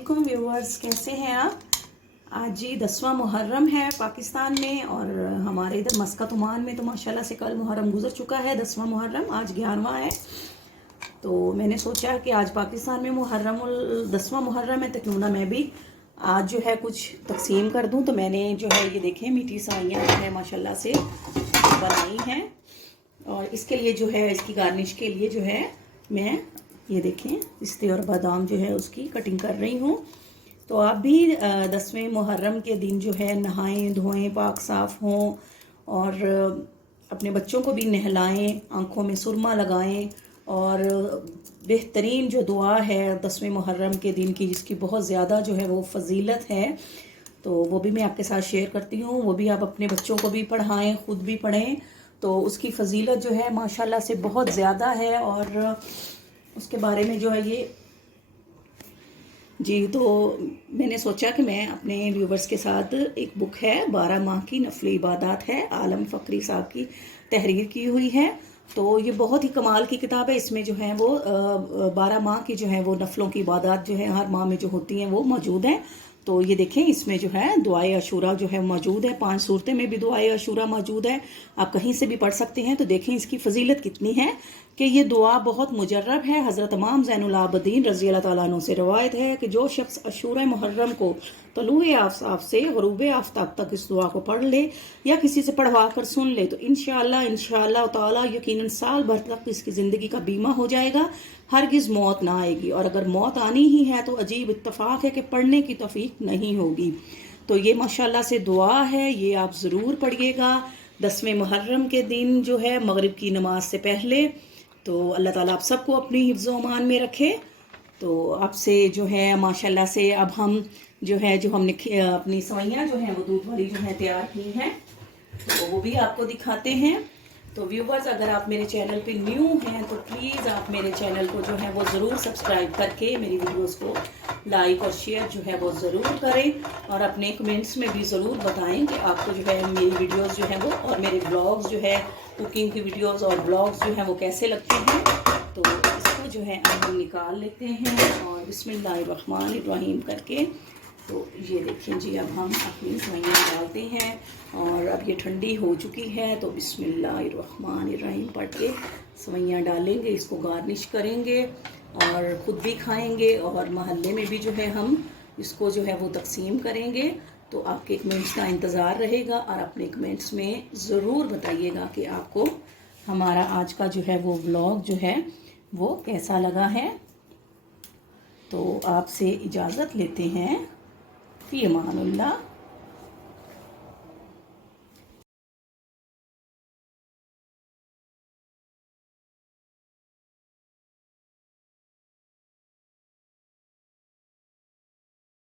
अस्सलामुअलैकुम व्यूअर्स, कैसे हैं आप। आज जी 10वां मुहर्रम है पाकिस्तान में और हमारे इधर मस्कत ओमान में तो माशाल्लाह से कल मुहर्रम गुजर चुका है। 10वां मुहर्रम आज 11वां है। तो मैंने सोचा कि आज पाकिस्तान में 10वां मुहर्रम है तो क्यों ना मैं भी आज जो है कुछ तकसीम कर दूं। तो मैंने जो है ये देखें मीठी साइयाँ जो है माशाल्लाह से बनाई हैं और इसके लिए जो है इसकी गार्निश के लिए जो है मैं ये देखें पिस्ते और बादाम जो है उसकी कटिंग कर रही हूँ। तो आप भी 10वें मुहर्रम के दिन जो है नहाएं धोएं, पाक साफ़ हों और अपने बच्चों को भी नहलाएं, आँखों में सुरमा लगाएं। और बेहतरीन जो दुआ है 10वें मुहर्रम के दिन की, जिसकी बहुत ज़्यादा जो है वो फजीलत है, तो वो भी मैं आपके साथ शेयर करती हूँ। वो भी आप अपने बच्चों को भी पढ़ाएं, ख़ुद भी पढ़ें। तो उसकी फजीलत जो है माशाल्लाह से बहुत ज़्यादा है और उसके बारे में जो है ये जी, तो मैंने सोचा कि मैं अपने व्यूवर्स के साथ एक बुक है 12 माह की नफली इबादत है, आलम फ़करी साहब की तहरीर की हुई है। तो ये बहुत ही कमाल की किताब है। इसमें जो है वो 12 माह की जो है वो नफलों की इबादत जो है हर माह में जो होती हैं वो मौजूद हैं। तो ये देखें इसमें जो है दुआए अशूरा जो है मौजूद है। 5 सूरतें में भी दुआए अशूरा मौजूद है, आप कहीं से भी पढ़ सकते हैं। तो देखें इसकी फजीलत कितनी है कि ये दुआ बहुत मुजर्रब है। हज़रत इमाम ज़ैनुल आबिदीन रज़ी अल्लाह तआला अन्हु से रवायत है कि जो शख्स अशूरा मुहर्रम को तलूए आफ्ताब से ग़ुरूब आफ्ताब तक इस दुआ को पढ़ ले या किसी से पढ़वा कर सुन ले तो इंशाअल्लाह ताला यकीनन साल भर तक इसकी ज़िंदगी का बीमा हो जाएगा, हरगिज़ मौत ना आएगी। और अगर मौत आनी ही है तो अजीब इत्तफ़ाक़ है कि पढ़ने की तौफ़ीक नहीं होगी। तो ये माशाल्लाह से दुआ है, ये आप ज़रूर पढ़िएगा 10वें मुहर्रम के दिन जो है मगरिब की नमाज से पहले। तो अल्लाह ताला आप सबको अपनी हिफ्ज़ अमान में रखे। तो आपसे जो है माशाल्लाह से अब हम जो है जो हमने अपनी सवैयाँ जो हैं वो दूध वाली जो है तैयार की हैं तो वो भी आपको दिखाते हैं। तो व्यूवर्स, अगर आप मेरे चैनल पे न्यू हैं तो प्लीज़ आप मेरे चैनल को जो है वो ज़रूर सब्सक्राइब करके मेरी वीडियोस को लाइक और शेयर जो है वो ज़रूर करें और अपने कमेंट्स में भी ज़रूर बताएं कि आपको जो है मेरी वीडियोस जो है वो और मेरे ब्लॉग्स जो है कुकिंग की वीडियोस और ब्लॉग्स जो हैं वो कैसे लगते हैं। तो इसको जो है हम निकाल लेते हैं और बिस्मिल्लाहिर्रहमानिर्रहीम करके। तो ये देखिए जी, अब हम अपनी सवैयाँ डालते हैं और अब ये ठंडी हो चुकी है। तो बिस्मिल्लाहिर्रहमानिर्रहीम पढ़ के सवैयाँ डालेंगे, इसको गार्निश करेंगे और ख़ुद भी खाएंगे और महल्ले में भी जो है हम इसको जो है वो तकसीम करेंगे। तो आपके कमेंट्स का इंतज़ार रहेगा और अपने कमेंट्स में ज़रूर बताइएगा कि आपको हमारा आज का जो है वो व्लॉग जो है वो कैसा लगा है। तो आपसे इजाज़त लेते हैं। फ़ी अमानुल्लाह।